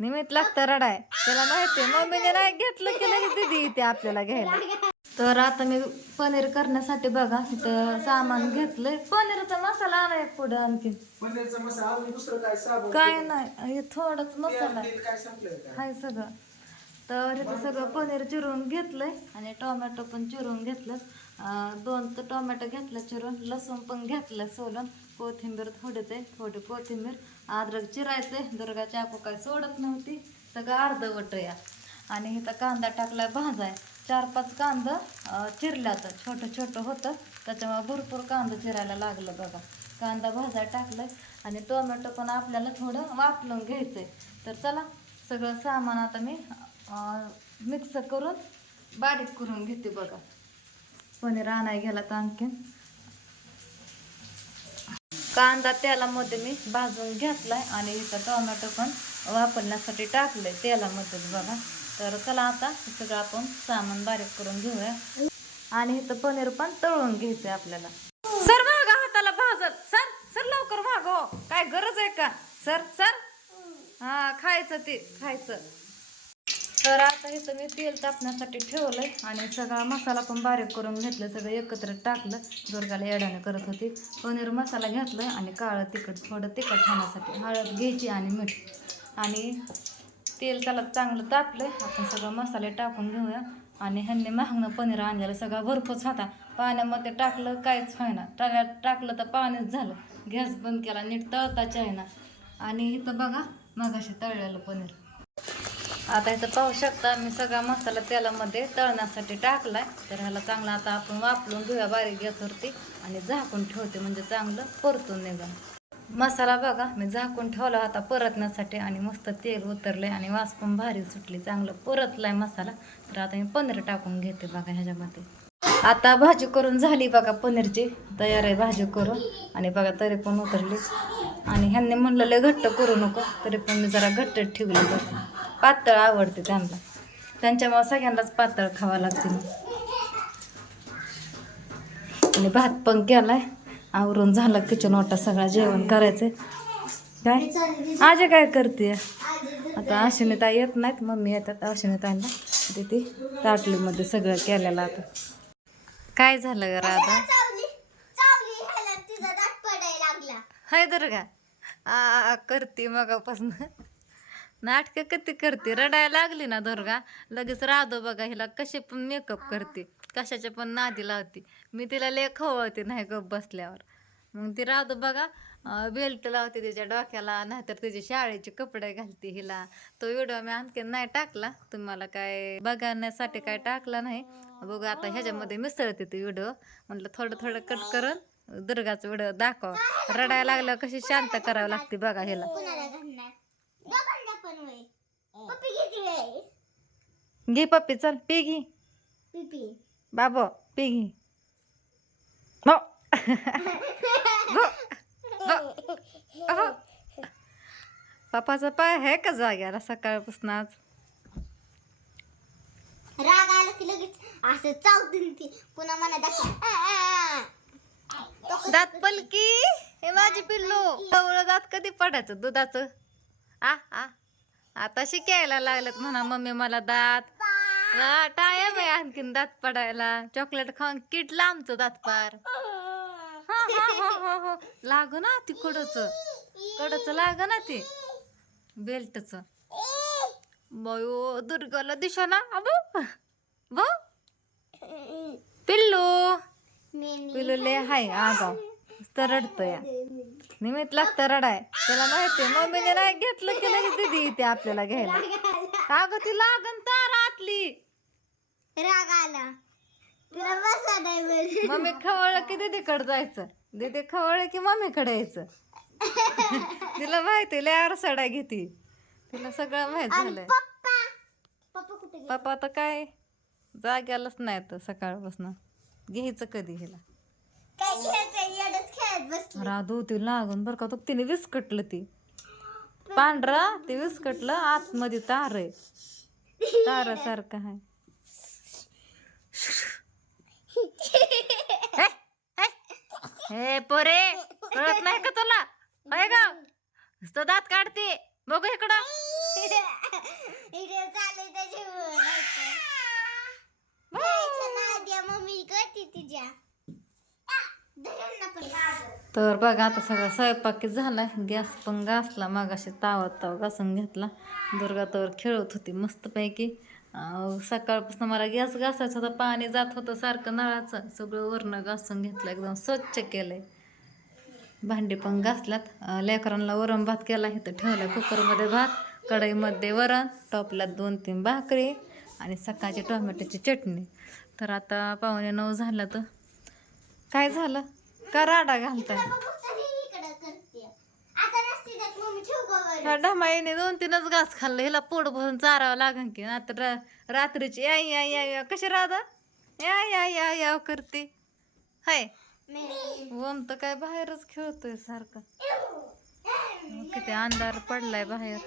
निमित लागतं रडाय त्याला माहिती मम्मीने नाही घेतलं की लगेच दिदी येते आपल्याला घ्यायला. तर आता मी पनीर करण्यासाठी बघा इथं सामान घेतलंय. पनीरचा मसाला आणाय पुढं आणखी पनीरचा मसाला अजून दुसरं काय साबण काय नाही हे थोडंच मसाला आहे. तेल काय संपलं काय हाय सगळं. तर इथं सगळं पनीर चिरून घेतलंय आणि टोमॅटो पण चिरून घेतलं. अं, दोन तर टोमॅटो घेतलं चिरून लसूण पण घेतलं सोलून. कोथिंबीर थोडीच आहे थोडी कोथिंबीर. अद्रक चिरायचंय दुर्गा चाकू काय सोडत नव्हती. सगळं अर्धवट या आणि इथं कांदा टाकला भाजाय चार पाच कांदा चिरल्याचं छोटं छोटं होतं. त्याच्यामुळे भरपूर कांदा चिरायला लागलं बघा. कांदा भाजा टाकलाय. आणि टोमॅटो पण आपल्याला थोडं वापरून घ्यायचंय. तर चला सगळं सामान आता मी मिक्स करून बारीक करून घेते बघा. पनीर आणाय गेला तर आणखीन. कांदा तेलामध्ये मी भाजून घेतलाय आणि इथं टोमॅटो पण वापरण्यासाठी टाकलंय तेलामध्येच बघा. तर चला आता हे सगळं आपण सामान बारीक करून घेऊया. आणि इथं पनीर पण तळून घ्यायचंय आपल्याला. सर मागा हाताला भाजत सर सर लवकर मागो हो काय गरज आहे का? Sir sir? हा खायचं ते खायचं. तर आता इथं मी तेल तापण्यासाठी ठेवलं आहे आणि सगळा मसाला पण बारीक करून घेतलं सगळं एकत्र टाकलं. दुर्गाला येड्याने करत होती. पनीर मसाला घेतलं आणि काळं तिखट थोडं तिखट खाण्यासाठी हळद घ्यायची आणि मीठ. आणि तेल त्याला चांगलं तापलं आपण सगळं मसाले टाकून घेऊया. आणि ह्यांनी महागनं पनीर आणलेलं सगळा भरपूरच होता. पाण्यामध्ये टाकलं काहीच व्हायना टाकलं टाकलं तर पाणीच झालं. गॅस बंद केला नीट तळताच आहे ना आणि इथं बघा मगाशी तळलेलं पनीर. आता इथं पाहू शकता मी सगळा मसाला तेलामध्ये तळण्यासाठी टाकलाय. तर ह्याला चांगला आता आपण वापरून घेऊया बारीक गॅसवरती आणि झाकून ठेवते म्हणजे चांगलं परतून निघा मसाला बघा मी झाकून ठेवला होता परतण्यासाठी आणि मस्त तेल उतरलंय आणि वास पण भारी सुटली चांगलं परतलाय मसाला. तर आता मी पनीर टाकून घेते बघा ह्याच्यामध्ये. आता भाजी करून झाली बघा पनीरची. तयार आहे भाजी करून. आणि बघा तरी पण उतरली. आणि ह्यांनी म्हणलं घट्ट करू नको. तरी पण मी जरा घट्ट ठेवली बघा. पातळ आवडते त्यांना. त्यांच्यामुळे सगळ्यांनाच पातळ खावं लागते आणि भात पण केलाय. आवरून झालं किचन ओटा सगळा जेवण करायचंय. काय? आजे काय करते आता अश्विनीता येत नाहीत. मम्मी येतात अश्विनीताईंना. तिथे ताटलीमध्ये सगळं केलेलं आता. काय झालं ग राधा? हाय का? आ करते मगापासून. नाटकं कधी करते? रडायला लागली ना दुर्गा? लगेच राधो बघा हिला कशी पण मेकअप करते. कशाच्या पण नादी लावते. मी तिला लय खवळते नाही गप बसल्यावर. मग ती राधो बघा बेल्ट लावते तिच्या डोक्याला नाहीतर तिचे शाळेचे कपडे घालते हिला. तो व्हिडिओ मी आणखीन नाही टाकला. तुम्हाला काय बघण्यासाठी काय टाकला नाही. बघू आता ह्याच्यामध्ये मिसळते ते व्हिडिओ म्हटलं थोडं थोडं कट करून दुर्गाचं व्हिडिओ दाखव. रडायला लागल्यावर कशी शांत करावं लागते बघा वय घे पप्पी चल पी घे. बाबो पी घे. हो. पप्पाचा पाय आहे का जाग्याला सकाळपासून आज? राग आला की लगेच असं चावतील ती पुन्हा मला दाखव दात पलकी? हे माझी पिल्लू. कवळं दात कधी पडायचं दुधाचं? आ आ. आता शिकायला लागलेत म्हणा मम्मी मला दात. टायम आहे आणखीन दात पडायला. चॉकलेट खाऊन किटलं आमचं दात पार. हा, हा, हा, हा, लाग ना ती कडच कडच लाग ना ते. बेल्टच. बयो दुर्गाला दिशा ना. अबो. बो. पिल्लू. पिल्लू ले हाय आगाव. तर रडतोय. निमित लागतं रडाय. त्याला माहिती मम्मीने नाही घेतलं की लगेच दिदी येते आपल्याला घ्यायला. अगं ती लागन तार आतली राग आला मम्मी खवळलं की दीदीकडे जायचं. दीदी खवळलं की मम्मीकडे यायचं. तिला माहिती लय आरसाडा घेते. तिला सगळं माहीत झालंय. पप्पा? आता काय? जाग्यालाच नाही तर सकाळपासून. घ्यायचं कधी हिला? राधू ती लागून बरं का तो तिने विस्कटलं ती. पांढरा ते विस्कटलं आतमध्ये तार आहे. तारा सारखं आहे. हे, पोरे कळत नाही का तुला? होय ग? नुसतं दात काढते. बघू इकडं. तर बघा आता सगळं स्वयंपाक झाला. गॅस पण घासला. मागाशी तावा ताव घासून घेतला. दुर्गा तर खेळत होती मस्तपैकी. सकाळपासून मला गॅस घासायचा होता पाणी जात होतं सारखं नळाचं. सगळं वरणं घासून घेतलं एकदम स्वच्छ केलंय. भांडी पण घासल्यात. लेकरांना वरण भात केला इथं ठेवला कुकरमध्ये भात कढईमध्ये वरण टोपल्यात दोन तीन भाकरी आणि सकाळची टोमॅटोची चटणी. तर आता पाहुणे नऊ झालं तर. काय झालं? का राडा घालताय तुला बघू तरी इकडं करते आता नसते त्यात मम्मी ठेवू का वर? ह्या ढमाईने दोन तीनच घास खाल्लं हिला पोट भरून चारावं लागन की आता रात्रीची या या या या कशी राधा? या या या या करते. हाय. मी- ओम तर काय बाहेरच खेळतोय सारखं. किती अंधार पडलाय बाहेर.